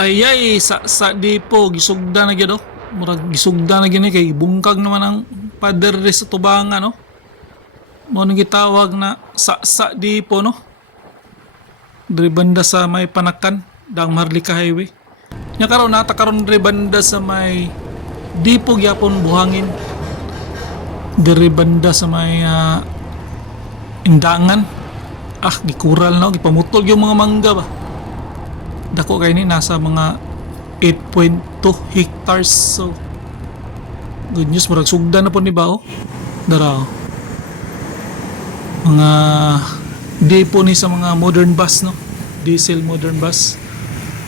Ay sa di po gisugda na gyud oh. Murag gisugda na gyud ni kay bungkag naman ang pader sa tubangan no. Mo nang gitawag na sa di po no. Diri banda sa may Panakan, dang Marlica Highway. Nya karon nata karon diri banda sa may Dipo gyapon buhangin. Diri banda sa may Indangan. Gikural na gipamutol yung mga mangga ba. Dako kay ni nasa mga 8.2 hectares. So good news murag sugda na po ni ba oh. Dara oh. Mga depo ni sa mga modern bus no. Diesel modern bus.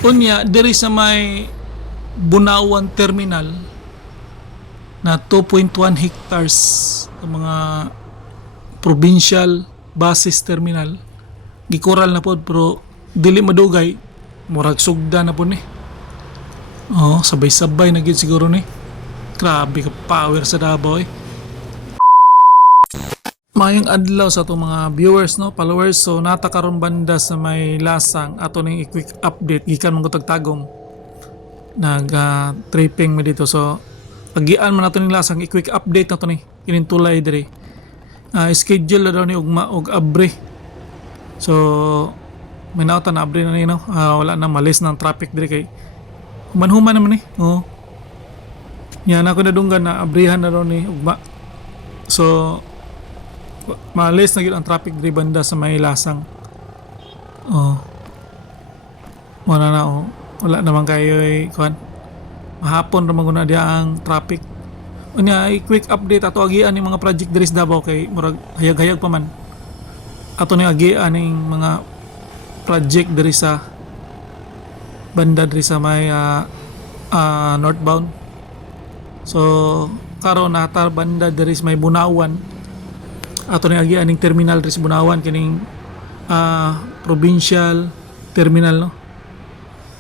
Unya diri sa may Bunawan Terminal na 2.1 hectares sa mga provincial buses terminal gikural na pod pero dili madugay murag sugda na po ni. Oh, sabay-sabay na gid siguro ni. Grabe ka power sa Davao eh. Mayang adlaw sa atong mga viewers no, followers. So nata karon banda sa may Lasang ato ning quick update gikan man gutag tagom. Nag tripping mi dito. So pagian man nato ning Lasang i-quick update nato ni kining tulay diri. Schedule na daw ni ugma og abre. So may nauta na abre na ni no. Wala na malis ng traffic diri kay human-human naman eh. Oh. Yan ako nadunggan na abrihan na daw ni ugma. So malis na gyud ang traffic diri banda sa may Lasang. Oh. Wala na oh. Wala naman kayo kuan. Mahapon ra man dia ang traffic. Unya ay quick update ato agian ning mga project diri sa Davao kay murag hayag-hayag pa man. Ato ni agian ning mga project diri sa banda diri sa may northbound. So karon nata banda diri sa may Bunawan. Ato ni agian ning terminal diri sa Bunawan kining provincial terminal no.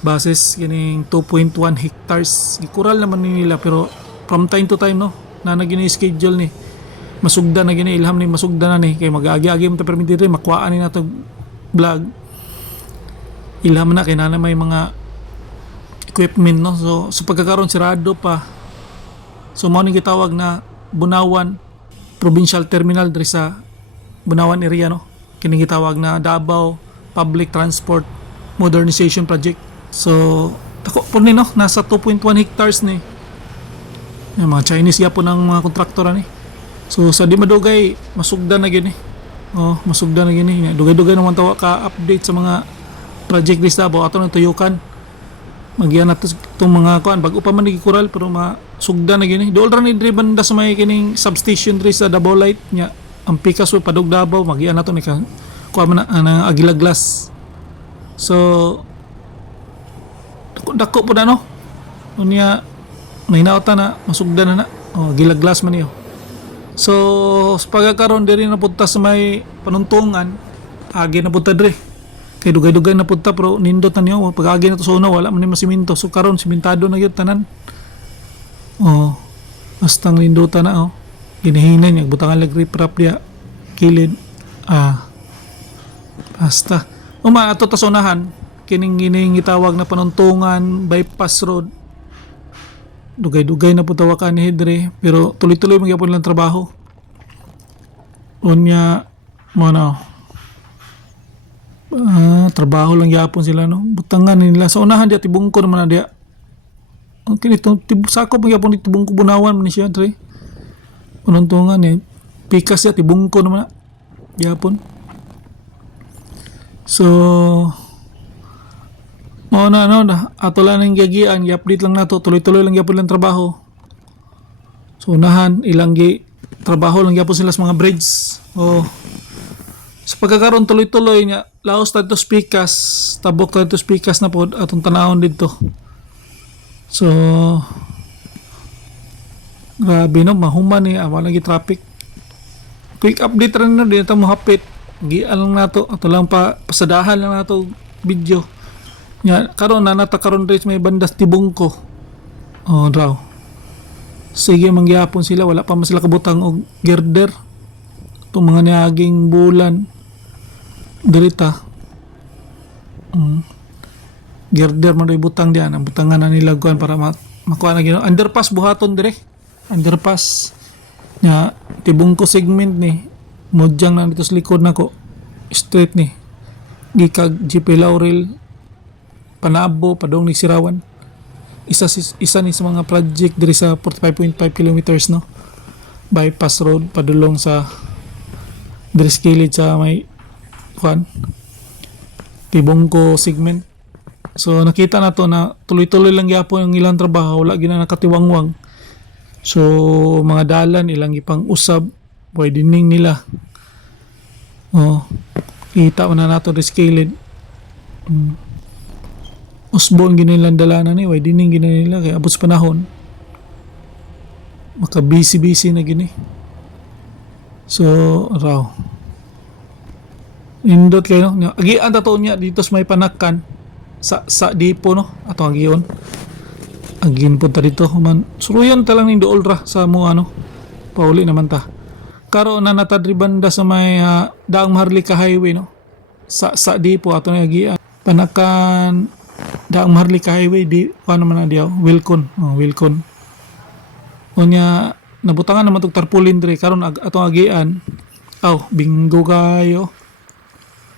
Bases kining 2.1 hectares. Gikural naman nila pero from time to time no na nagini schedule ni masugda na gini ilham ni masugda na ni kay mag-agi-agi mo ta permit diri makuhaan ni nato vlog ilham na kay na may mga equipment no. So pagkakaroon sirado pa. So mao ni gitawag na Bunawan Provincial Terminal diri sa Bunawan area no. Kini gitawag na Davao Public Transport Modernization Project. So tako po ni no nasa 2.1 hectares ni. Yung mga Chinese yapon ang mga kontraktor ni. So sa di madugay masugda na gyud ni. Oh, masugda na gyud ni. Dugay-dugay naman tawa ka update sa mga project di sa Davao ato nang tuyukan. Magian nato tong mga kuan bag-o pa man gikural pero masugda na gyud ni. Dool ra ni diri banda sa may kining substation diri sa Davao Light nya. Ang pikas wa padug Davao magian nato ni ka kuan man ang Aguila Glass. So dako po na no. Unya may nauta na masugda na Aguila Glass man niyo. So sa pagkakaroon diri na punta sa may panuntungan agi na punta diri kay dugay-dugay na punta pero nindot na niyo pag agi na to sa una wala man ni masiminto. So karon simentado na gyud tanan. Basta nindutan na ginihinan niya butangan lag riprap dia kilid basta ato ta sa unahan kining gitawag na panuntungan bypass road. Dugay-dugay na po tawakan ni Hedre pero tuloy-tuloy magyapon lang trabaho. Unya mo na trabaho lang yapon sila no. Butangan nila sa unahan dia tibungko naman na dia. Okay nito sakop magyapon dito tibungko Bunawan man siya Dre. Panuntungan pikas ya tibungko naman na yapon. So mo na ato lang ng gagian i-update lang nato tuloy-tuloy lang gyapon lang trabaho. So unahan ilang trabaho lang gyapon sila sa mga bridge. Sa pagkakaroon tuloy-tuloy nya laos tadto pikas tabok tadto pikas na pod atong tanawon didto. So grabe no mahuman ni wala gi traffic. Quick update rin no dito mo hapit gian lang nato ato lang pasadahan lang nato video. Nya karon na nata karon rin may bandas tibungko. Raw. Sige mangyapon sila wala pa man sila kabutang og girder. Itong mga niaging bulan dirita. girder mo ibutang diyan, ang butangan na nila kuan para makuha na gino. Underpass buhaton dire. Underpass nya tibong ko segment ni modyang na dito sa likod nako. Straight ni. Gikag GP Laurel Panabo padong ni Sirawan. Isa ni sa mga project diri sa 45.5 kilometers no. Bypass road padulong sa diri sa kilid sa may kuan tibong ko segment. So nakita na to na tuloy-tuloy lang gyapon ang ilang trabaho, wala gina nakatiwangwang. So mga dalan ilang ipang usab, widening nila. Oh, kita na nato the scaled. Usbon ginilang dalanan ni, widening ginila kay abot sa panahon. Maka busy na gini. So raw. Indot kayo no. Agian tato niya dito sa may panakan sa dipo no ato agion. Agin punta dito man. Suluyan ta lang ning dool ra sa mo ano. Pauli naman ta. Karon na natadri banda sa may Daang Maharlika Highway no. Sa dipo ato na agian. Panakan Daang Maharlika Highway di paano man na diaw Wilcon. Oh, Wilcon. Unya nabutangan naman tog tarpaulin dre karon ato agian. Aw, bingo kayo.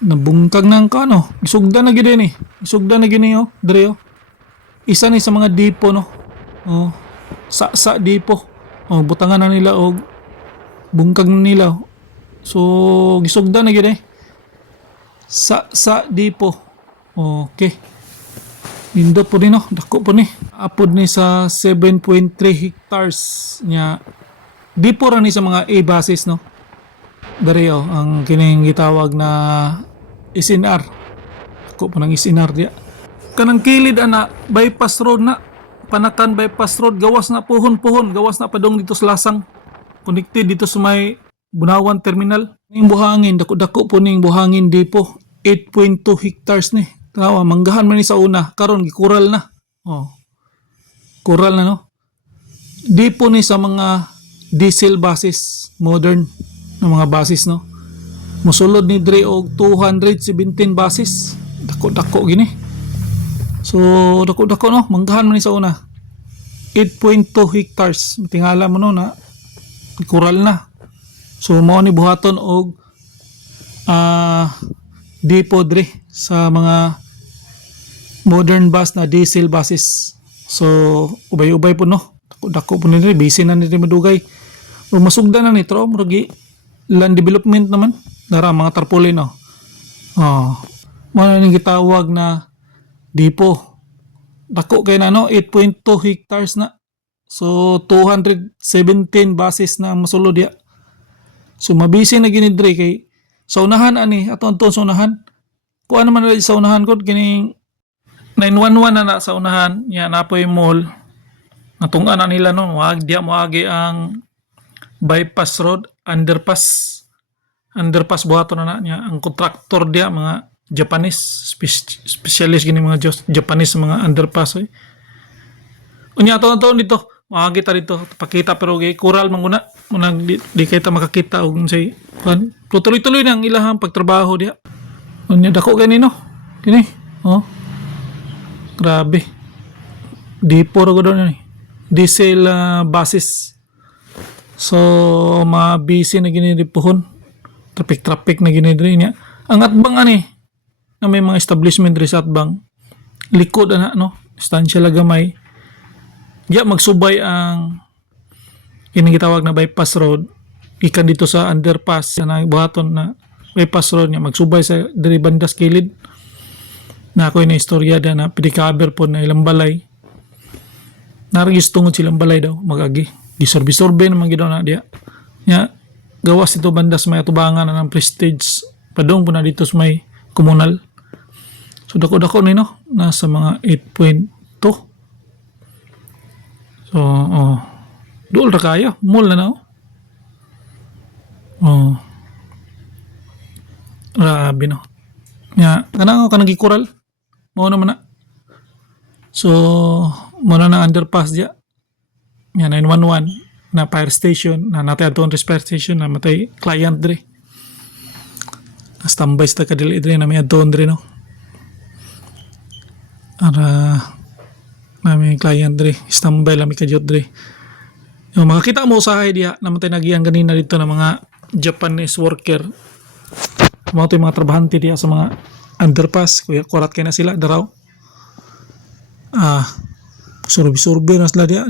Nabungkag nang kano. Isugdan na gid ni. Isugdan na gini oh, dre oh. Isa ni sa mga dipo no. Oh, sa dipo. Oh, butangan na nila og bungkag na nila. So gisugdan na gid sa dipo. Okay. Indot po din no, dako po ni. Apod ni sa 7.3 hectares nya. Dipo ra ni sa mga A-bases no. Dari oh, ang kining gitawag na SNR. Ako po ng SNR diya. Kanang kilid ana bypass road na. Panakan bypass road gawas na puhon-puhon, gawas na padong dito sa Lasang. Connected dito sa may Bunawan Terminal. Ning buhangin dako-dako po ning buhangin dipo. 8.2 hectares ni. Tawa manggahan man ni sa una, karon gikural na. Oh. Kural na no. Dipo ni sa mga diesel buses, modern na mga buses no. Musulod ni dre og 217 buses. Dako-dako gini. So dako-dako no, manggahan man ni sa una. 8.2 hectares. Tingala mo no na kural na. So mao ni buhaton og dipo dre sa mga modern bus na diesel buses. So ubay-ubay po no. Dako po ni dre, busy na ni madugay. O masugdan na ni tro, murag land development naman. Dara mga tarpaulin no. Oh. Mao ni gitawag na dipo. Dako kay na no, 8.2 hectares na. So 217 buses na masulod ya. So mabisi na gini dre kay sa unahan ani aton sa unahan. Kuan naman na sa unahan ko kining 911 na sa unahan ya napoy mall. Natungan na nila no, wag dia mo agi ang bypass road, underpass buhaton na niya ang contractor dia mga Japanese specialist gini mga Japanese mga underpass eh. Unya to dito maagi ta dito pakita pero gay kural manguna munang di kita makakita og say kan tuloy-tuloy na ang ilahang pagtrabaho dia. Unya dako gani no kini oh grabe dipo ra gud ni diesel buses. So busy na gini pohon traffic na gini diri niya ang atbang ani na may mga establishment diri sa atbang likod ana no stansya lagamay ya magsubay ang kining gitawag na bypass road ikan dito sa underpass na buhaton na bypass road niya magsubay sa diri bandas kilid na ako na istorya da na pidikaber po na ilang balay narigis tungod silang balay daw magagi disorbe naman gidaw na dia nya gawas ito bandas may atubangan na ng prestige padong po na dito sa may komunal. So dako-dako ni no nasa mga 8.2. So dool ra kayo mall na no. Grabe no. Nya kanang gikural mao naman na. So mo na underpass dia. Nya 911 na fire station na natay aton fire station na matay client dre. Standby sa kadili dre na may aton dre no. Ara namin client dre, standby lang mi kadyot dre. Yung makakita mo usahay diya naman tayo nagiyan ganina dito ng mga Japanese worker. Mga to yung mga trabahante diya sa mga underpass, kuya kurat kay na sila daraw. Surbi-surbi na sila diya.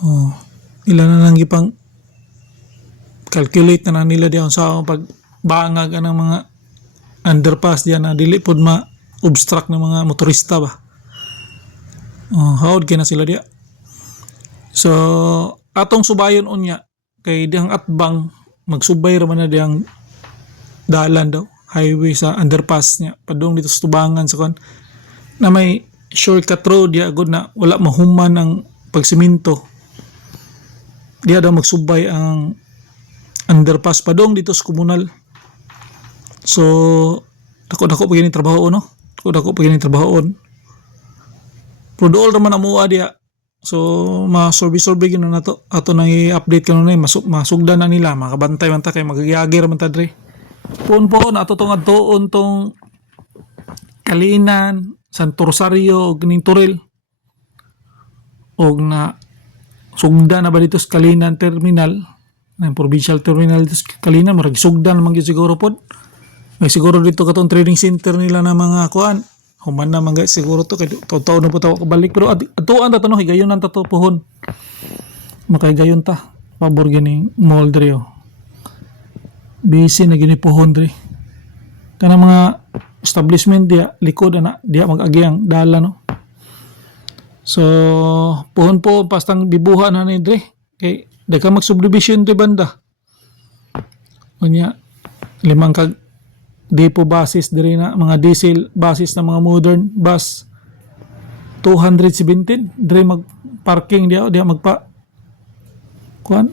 Oh, ilan na nang gipang calculate na nila diya sa pag bangag ng mga underpass diya na dili pod ma-obstruct ng mga motorista ba. Hawod kay na sila diya. So atong subayon unya kay diyang atbang magsubay ra man na diyang dalan daw highway sa underpass niya padung dito sa tubangan sa kon na may shortcut road ya good na wala mahuman ang pagsiminto diya daw magsubay ang underpass padung dito sa komunal. So dako-dako pa gini trabaho no, dako-dako pa gini trabahoon pero dool raman amuha diya. So masorbi-sorbi gina na to ato nang i-update kanon na masugdan na nila makabantay man ta kay magagiyagir man ta dre. Puon ato tong adtoon tong Kalinan, Santo Rosario ug ning Turil. Og na sugdan na ba dito sa Kalinan terminal, ang provincial terminal dito sa Kalinan murag sugdan naman gyud siguro pod. May siguro dito katong training center nila na mga kuan. Human na mga siguro to kay taw na po taw kabalik pero atuan ta to no higayon ta to pohon. Makaigayon ta. Pabor gini mall dre oh. Busy na gini pohon dre. Kana mga establishment dia likod na dia mag-agi ang dala no. So pohon po pastang bibuhan na ni dre kay daghang mag-subdivision dre banda. Unya limang kag depo basis diri na mga diesel basis na mga modern bus 217 diri mag parking dia magpa kuan.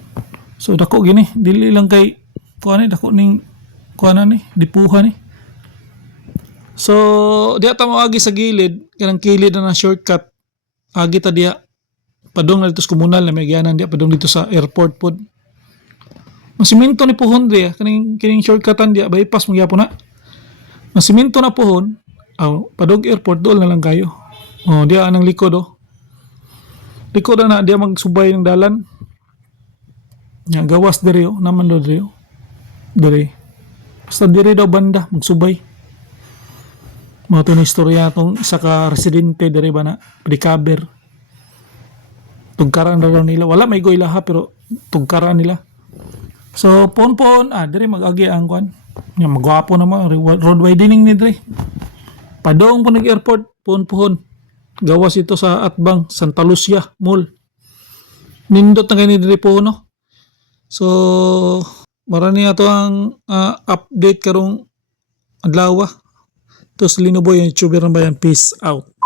So dako gini dili lang kay kuan ni dako ning kuan ni dipuhan ni. So diya ta moagi sa gilid kanang kilid na shortcut agi ta diya padung na dito sa komunal na may gianan diya padung dito sa airport pod. Masiminto ni pohon diya kining shortcutan diya bypass magyapon na. Masiminto na pohon, padog airport dool na lang kayo. Diya anang likod oh. Likod na diya magsubay ng dalan. Nya gawas diri oh, naman do diri oh. Diri. Basta diri daw banda magsubay. Mao to ni istorya tong isa ka residente diri ba na recover. Tugkaran daw nila. Wala may goy laha pero tugkaran nila. So pon diri mag-agi ang kwan. Nga magwapo naman road widening ni dre. Padong po nag-airport puhon. Gawas ito sa Atbang Santa Lucia Mall. Nindot na kayo ni dre po no. So marani ato ang update karong adlaw. Ito sa Linoboy, yung YouTuber ng bayan. Peace out.